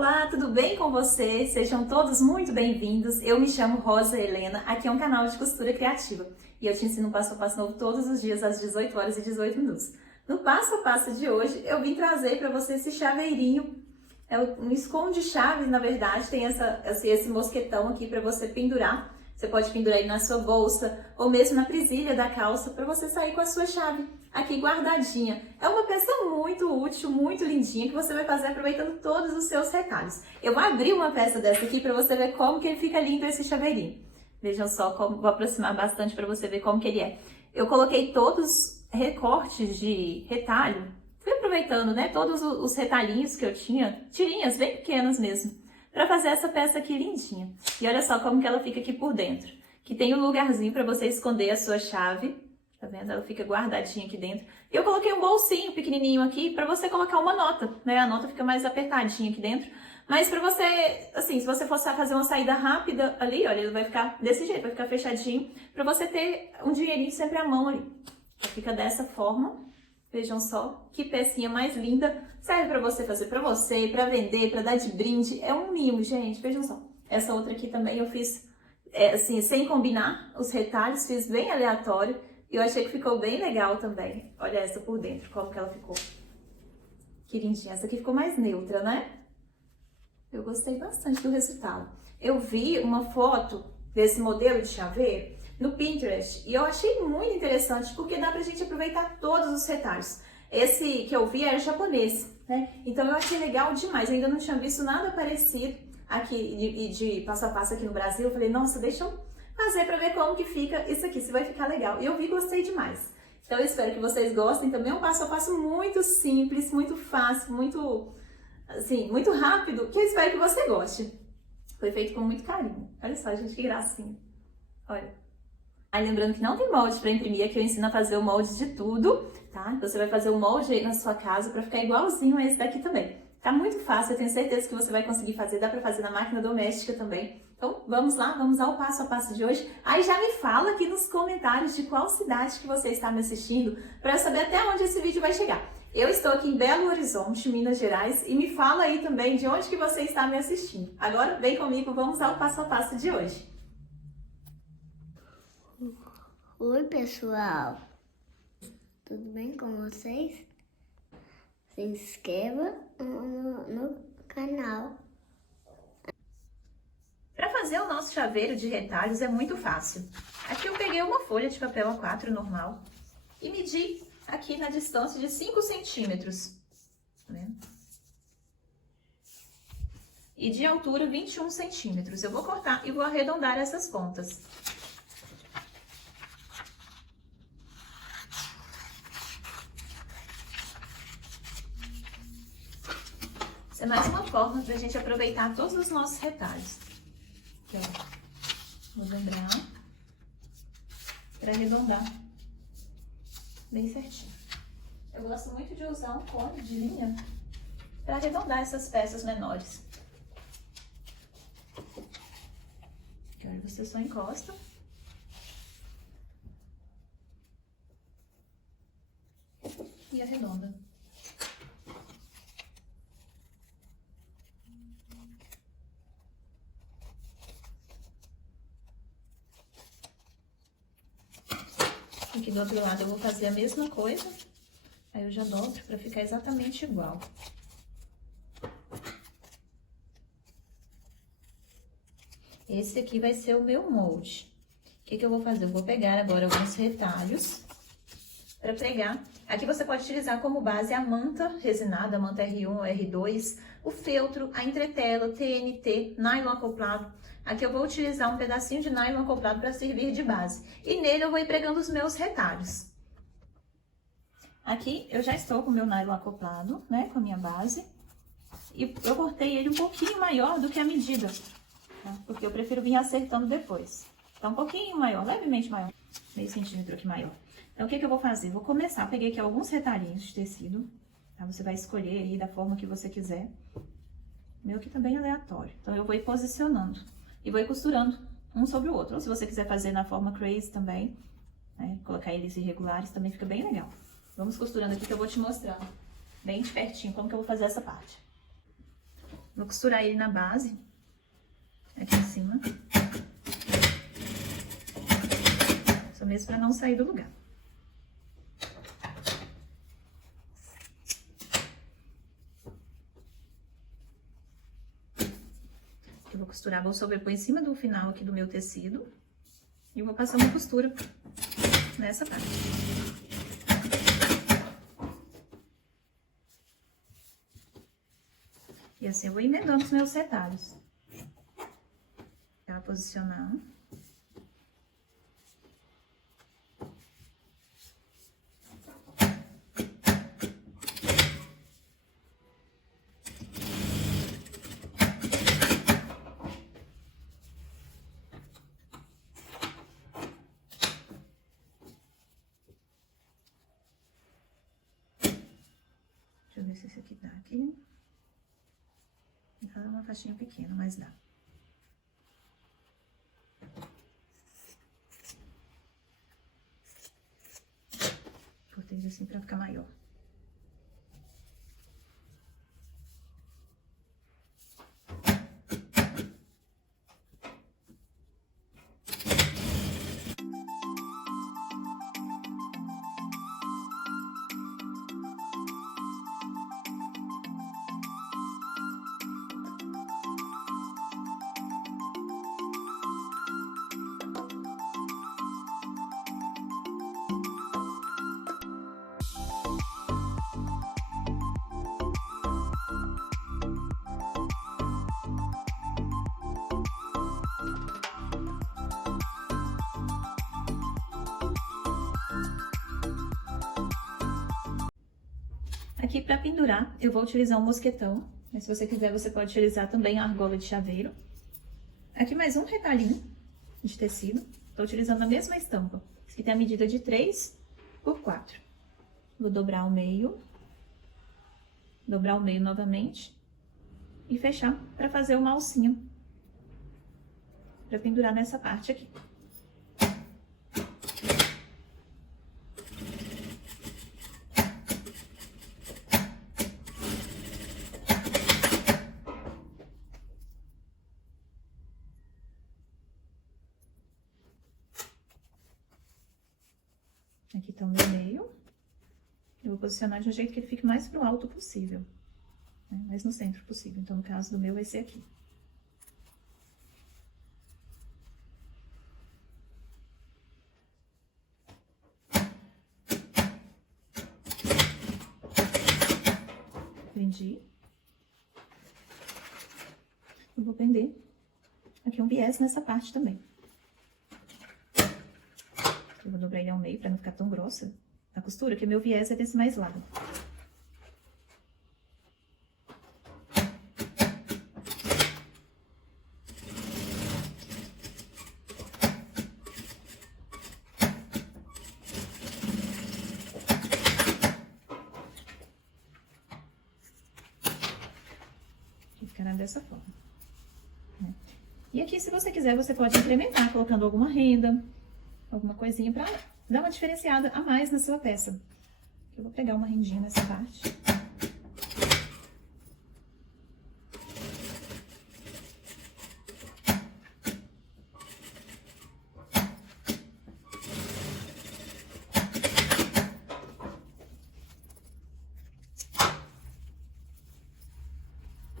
Olá, tudo bem com vocês? Sejam todos muito bem-vindos. Eu me chamo Rosa Helena, aqui é um canal de costura criativa e eu te ensino um passo a passo novo todos os dias às 18 horas e 18 minutos. No passo a passo de hoje, eu vim trazer para você esse chaveirinho, é um esconde-chaves, na verdade, tem esse mosquetão aqui para você pendurar. Você pode pendurar ele na sua bolsa ou mesmo na presilha da calça para você sair com a sua chave aqui guardadinha. É uma peça muito útil, muito lindinha que você vai fazer aproveitando todos os seus retalhos. Eu vou abrir uma peça dessa aqui para você ver como que ele fica lindo esse chaveirinho. Vejam só, vou aproximar bastante para você ver como que ele é. Eu coloquei todos os recortes de retalho, fui aproveitando, né, todos os retalhinhos que eu tinha, tirinhas bem pequenas mesmo, para fazer essa peça aqui lindinha. E olha só como que ela fica aqui por dentro. Que tem um lugarzinho para você esconder a sua chave. Tá vendo? Ela fica guardadinha aqui dentro. E eu coloquei um bolsinho pequenininho aqui para você colocar uma nota, né? A nota fica mais apertadinha aqui dentro. Mas para você, assim, se você for fazer uma saída rápida ali, olha, ele vai ficar desse jeito, vai ficar fechadinho. Para você ter um dinheirinho sempre à mão ali. Fica dessa forma. Vejam só, que pecinha mais linda. Serve para você fazer para você, para vender, para dar de brinde. É um mimo, gente. Vejam só. Essa outra aqui também eu fiz, assim, sem combinar os retalhos. Fiz bem aleatório. E eu achei que ficou bem legal também. Olha essa por dentro, como que ela ficou. Que lindinha. Essa aqui ficou mais neutra, né? Eu gostei bastante do resultado. Eu vi uma foto desse modelo de chaveiro no Pinterest e eu achei muito interessante porque dá pra gente aproveitar todos os retalhos. Esse que eu vi era japonês, né? Então eu achei legal demais. Eu ainda não tinha visto nada parecido aqui de passo a passo aqui no Brasil. Eu falei, nossa, deixa eu fazer pra ver como que fica isso aqui, se vai ficar legal. E eu vi e gostei demais. Então eu espero que vocês gostem. Também é um passo a passo muito simples, muito fácil, muito, assim, muito rápido, que eu espero que você goste. Foi feito com muito carinho. Olha só, gente, que gracinha. Olha. Aí lembrando que não tem molde para imprimir, aqui eu ensino a fazer o molde de tudo, tá? Você vai fazer o molde aí na sua casa para ficar igualzinho a esse daqui também. Tá muito fácil, eu tenho certeza que você vai conseguir fazer, dá para fazer na máquina doméstica também. Então vamos lá, vamos ao passo a passo de hoje. Aí já me fala aqui nos comentários de qual cidade que você está me assistindo, para eu saber até onde esse vídeo vai chegar. Eu estou aqui em Belo Horizonte, Minas Gerais, e me fala aí também de onde que você está me assistindo. Agora vem comigo, vamos ao passo a passo de hoje. Oi, pessoal, tudo bem com vocês? Se inscreva no canal. Para fazer o nosso chaveiro de retalhos é muito fácil. Aqui eu peguei uma folha de papel A4 normal e medi aqui na distância de 5 centímetros. Tá vendo? E de altura 21 centímetros. Eu vou cortar e vou arredondar essas pontas. Essa é mais uma forma para a gente aproveitar todos os nossos retalhos. Aqui, ó. Vou lembrar para arredondar bem certinho. Eu gosto muito de usar um cone de linha para arredondar essas peças menores. Aqui, olha, você só encosta. E arredonda. Aqui do outro lado eu vou fazer a mesma coisa, aí eu já dobro para ficar exatamente igual. Esse aqui vai ser o meu molde. O que que eu vou fazer? Eu vou pegar agora alguns retalhos para pregar. Aqui você pode utilizar como base a manta resinada, a manta R1 ou R2, o feltro, a entretela, TNT, nylon acoplado. Aqui eu vou utilizar um pedacinho de nylon acoplado para servir de base. E nele eu vou ir pregando os meus retalhos. Aqui eu já estou com o meu nylon acoplado, né, com a minha base. E eu cortei ele um pouquinho maior do que a medida, tá? Porque eu prefiro vir acertando depois. Então um pouquinho maior, levemente maior, meio centímetro aqui maior. Então o que que eu vou fazer? Vou começar, peguei aqui alguns retalhinhos de tecido, tá? Você vai escolher aí da forma que você quiser. O meu aqui tá bem aleatório, então eu vou ir posicionando. E vou ir costurando um sobre o outro. Ou se você quiser fazer na forma crazy também, né, colocar eles irregulares, também fica bem legal. Vamos costurando aqui que eu vou te mostrar bem de pertinho como que eu vou fazer essa parte. Vou costurar ele na base, aqui em cima. Só mesmo pra não sair do lugar. Eu vou costurar, vou sobrepor em cima do final aqui do meu tecido. E vou passar uma costura nessa parte. E assim eu vou emendando os meus retalhos. Pra posicionar. Deixa eu ver se esse aqui dá aqui. Dá uma faixinha pequena, mas dá. Cortei assim pra ficar maior. Aqui para pendurar, eu vou utilizar um mosquetão, mas se você quiser, você pode utilizar também a argola de chaveiro. Aqui mais um retalhinho de tecido, tô utilizando a mesma estampa. Esse aqui tem a medida de 3 por 4. Vou dobrar o meio novamente e fechar para fazer uma alcinha para pendurar nessa parte aqui. Aqui tá o meu meio. Eu vou posicionar de um jeito que ele fique mais pro alto possível, né? Mais no centro possível. Então, no caso do meu, vai ser aqui. Prendi. Eu vou prender aqui um viés nessa parte também. Eu vou dobrar ele ao meio pra não ficar tão grossa a costura, que meu viés é desse mais largo. E ficará dessa forma, né? E aqui, se você quiser, você pode incrementar, colocando alguma renda, alguma coisinha pra dar uma diferenciada a mais na sua peça. Eu vou pegar uma rendinha nessa parte.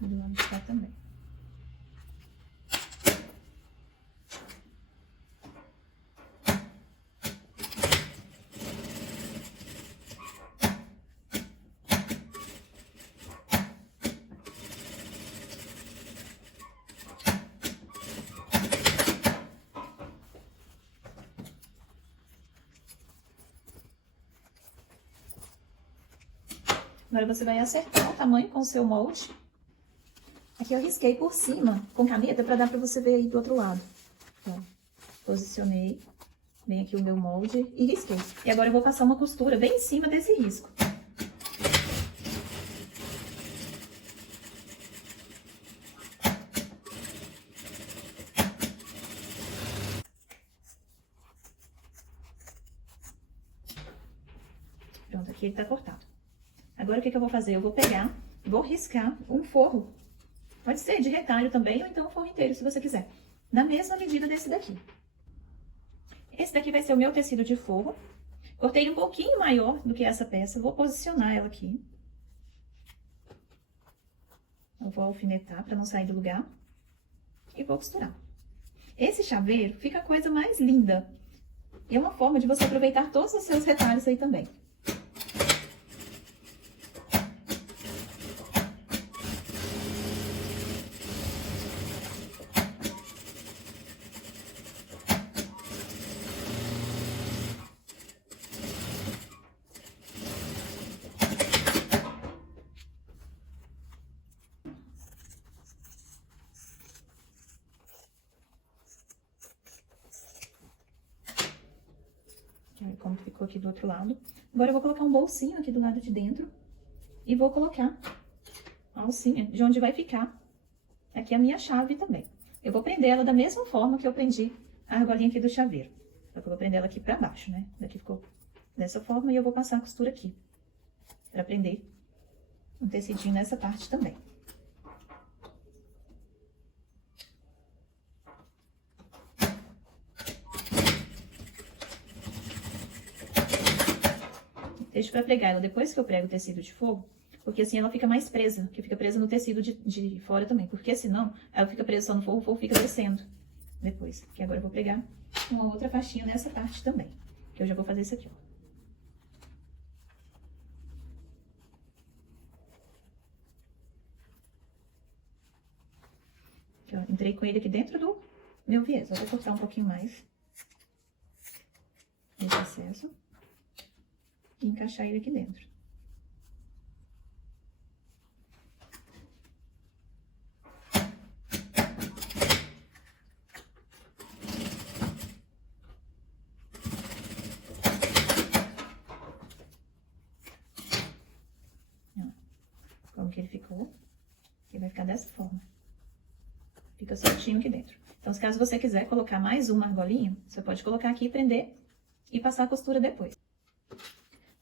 E do lado de cá também. Agora você vai acertar o tamanho com o seu molde. Aqui eu risquei por cima com caneta para dar para você ver aí do outro lado. Ó, posicionei bem aqui o meu molde e risquei. E agora eu vou passar uma costura bem em cima desse risco. Pronto, aqui ele tá cortado. Agora, o que que eu vou fazer? Eu vou pegar, vou riscar um forro. Pode Pode ser de retalho também, ou então um forro inteiro, se você quiser. Na mesma medida desse daqui. Esse daqui vai ser o meu tecido de forro. Cortei ele um pouquinho maior do que essa peça. Vou posicionar ela aqui. Eu vou alfinetar para não sair do lugar. E vou costurar. Esse chaveiro fica a coisa mais linda. E é uma forma de você aproveitar todos os seus retalhos aí também. Olha como ficou aqui do outro lado. Agora eu vou colocar um bolsinho aqui do lado de dentro. E vou colocar a alcinha de onde vai ficar aqui a minha chave também. Eu vou prender ela da mesma forma que eu prendi a argolinha aqui do chaveiro. Só que eu vou prender ela aqui pra baixo, né? Daqui ficou dessa forma e eu vou passar a costura aqui. Pra prender um tecidinho nessa parte também. Deixo pra pregar ela depois que eu prego o tecido de forro, porque assim ela fica mais presa, que fica presa no tecido de fora também. Porque senão, ela fica presa só no forro, o forro fica descendo depois. Que agora eu vou pregar uma outra faixinha nessa parte também. Que eu já vou fazer isso aqui, ó. Aqui, ó, entrei com ele aqui dentro do meu viés. Eu vou cortar um pouquinho mais nesse excesso. E encaixar ele aqui dentro. Ó, como que ele ficou? Ele vai ficar dessa forma. Fica soltinho aqui dentro. Então, se caso você quiser colocar mais uma argolinha, você pode colocar aqui e prender e passar a costura depois.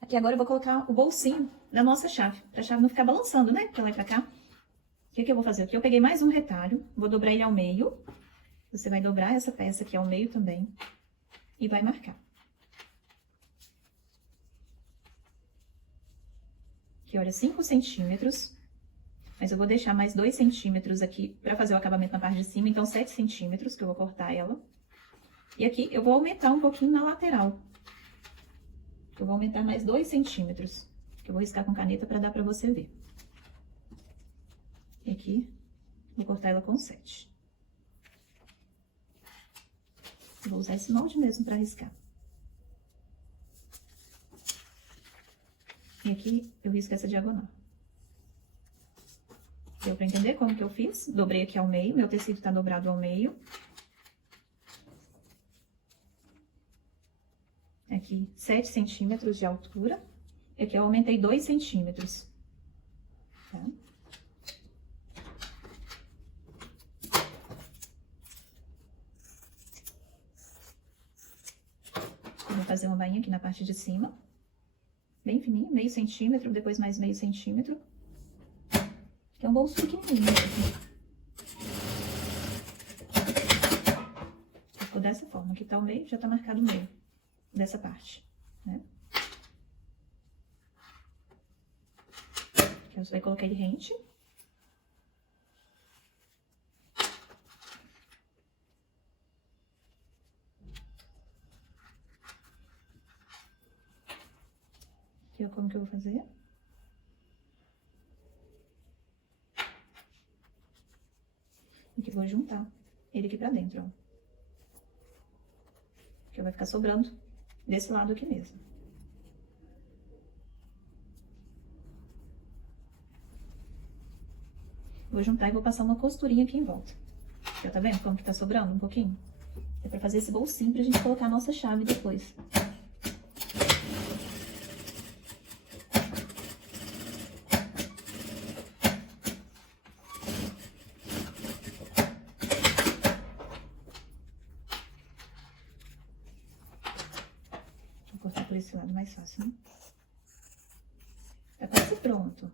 Aqui agora eu vou colocar o bolsinho da nossa chave, pra chave não ficar balançando, né? Pra lá e pra cá. O que que eu vou fazer aqui? Eu peguei mais um retalho, vou dobrar ele ao meio. Você vai dobrar essa peça aqui ao meio também. E vai marcar. Aqui, olha, 5 centímetros. Mas eu vou deixar mais 2 centímetros aqui pra fazer o acabamento na parte de cima. Então, 7 centímetros que eu vou cortar ela. E aqui eu vou aumentar um pouquinho na lateral. Eu vou aumentar mais 2 centímetros, que eu vou riscar com caneta para dar para você ver. E aqui, vou cortar ela com 7. Vou usar esse molde mesmo para riscar. E aqui, eu risco essa diagonal. Deu para entender como que eu fiz? Dobrei aqui ao meio, meu tecido tá dobrado ao meio. Aqui, 7 centímetros de altura. E aqui eu aumentei 2 centímetros. Tá? Eu vou fazer uma bainha aqui na parte de cima. Bem fininho, meio centímetro, depois mais meio centímetro. Que é um bolso pequenininho. Ficou dessa forma. Aqui tá o meio, já tá marcado o meio. Dessa parte, né? Aqui você vai colocar ele rente. Aqui, ó, como que eu vou fazer? Aqui eu vou juntar ele aqui pra dentro, ó. Que vai ficar sobrando desse lado aqui mesmo. Vou juntar e vou passar uma costurinha aqui em volta. Já tá vendo como que tá sobrando um pouquinho? É pra fazer esse bolsinho pra gente colocar a nossa chave depois. Vou cortar por esse lado mais fácil, né? Tá quase pronto.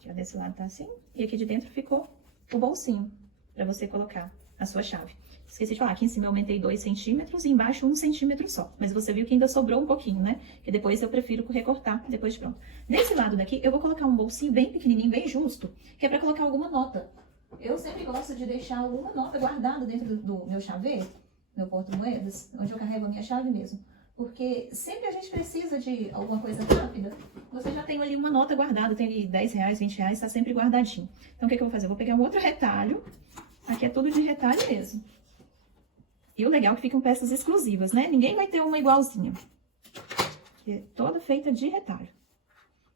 Aqui, Aqui, ó, desse lado tá assim. E aqui de dentro ficou o bolsinho pra você colocar a sua chave. Esqueci de falar, aqui em cima eu aumentei 2 centímetros e embaixo 1 centímetro só. Mas você viu que ainda sobrou um pouquinho, né? Que depois eu prefiro recortar, depois de pronto. Nesse lado daqui, eu vou colocar um bolsinho bem pequenininho, bem justo, que é pra colocar alguma nota. Eu sempre gosto de deixar alguma nota guardada dentro do meu chaveiro, meu porta-moedas, onde eu carrego a minha chave mesmo. Porque sempre a gente precisa de alguma coisa rápida. Você já tem ali uma nota guardada, tem ali 10 reais, 20 reais, tá sempre guardadinho. Então, o que eu vou fazer? Eu vou pegar um outro retalho. Aqui é tudo de retalho mesmo. E o legal é que ficam peças exclusivas, né? Ninguém vai ter uma igualzinha. Que é toda feita de retalho.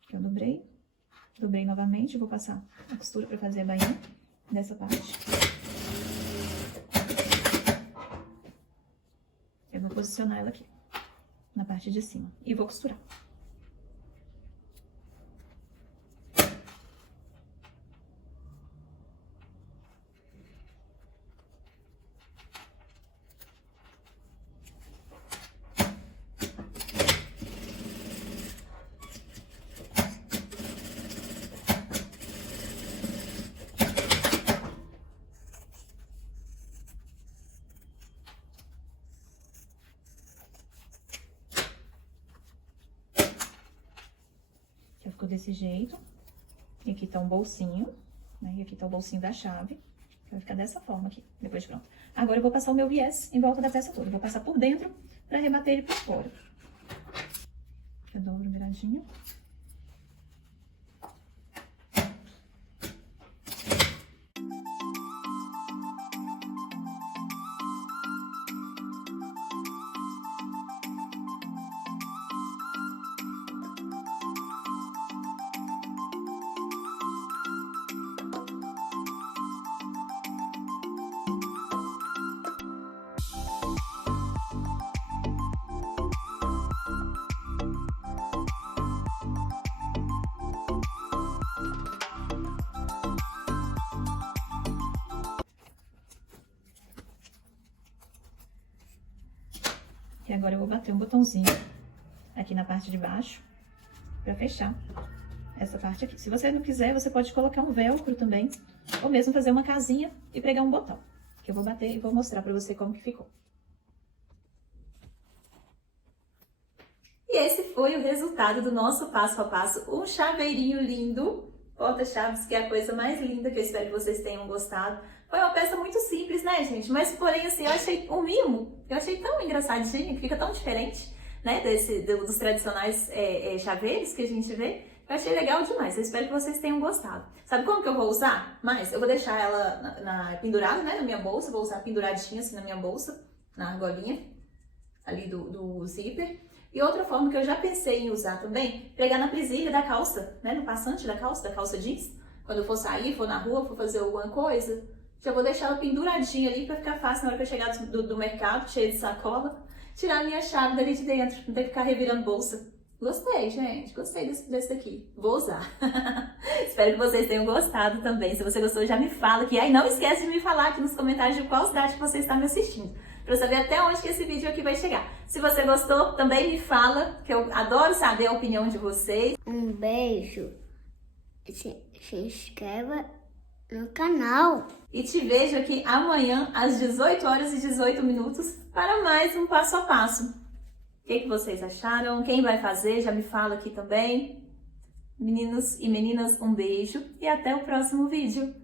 Aqui eu dobrei novamente, vou passar a costura pra fazer a bainha dessa parte. Eu vou posicionar ela aqui, na parte de cima, e vou costurar. Ficou desse jeito. E aqui tá um bolsinho, né? E aqui tá o bolsinho da chave. Vai ficar dessa forma aqui, depois de pronto. Agora eu vou passar o meu viés em volta da peça toda. Eu vou passar por dentro pra rebater ele por fora. Eu dobro viradinho. E agora eu vou bater um botãozinho aqui na parte de baixo pra fechar essa parte aqui. Se você não quiser, você pode colocar um velcro também, ou mesmo fazer uma casinha e pregar um botão. Que eu vou bater e vou mostrar pra você como que ficou. E esse foi o resultado do nosso passo a passo, um chaveirinho lindo, porta-chaves, que é a coisa mais linda, que eu espero que vocês tenham gostado. Foi uma peça muito simples, né, gente? Mas, porém, assim, eu achei um mimo, eu achei tão engraçadinho, que fica tão diferente, né, dos tradicionais chaveiros que a gente vê. Eu achei legal demais, eu espero que vocês tenham gostado. Sabe como que eu vou usar mais? Eu vou deixar ela pendurada, né, na minha bolsa, vou usar penduradinha assim na minha bolsa, na argolinha ali do zíper. E outra forma que eu já pensei em usar também, pegar na presilha da calça, né, no passante da calça jeans. Quando eu for sair, for na rua, for fazer alguma coisa, já vou deixar ela penduradinha ali pra ficar fácil na hora que eu chegar do mercado, cheia de sacola, tirar a minha chave dali de dentro, não ter que ficar revirando bolsa. Gostei, gente, gostei desse daqui, vou usar. Espero que vocês tenham gostado também. Se você gostou, já me fala aqui. Aí não esquece de me falar aqui nos comentários de qual cidade que você está me assistindo, para eu saber até onde que esse vídeo aqui vai chegar. Se você gostou, também me fala, que eu adoro saber a opinião de vocês. Um beijo. Se inscreva no canal. E te vejo aqui amanhã, às 18 horas e 18 minutos, para mais um passo a passo. O que vocês acharam? Quem vai fazer? Já me fala aqui também. Meninos e meninas, um beijo e até o próximo vídeo.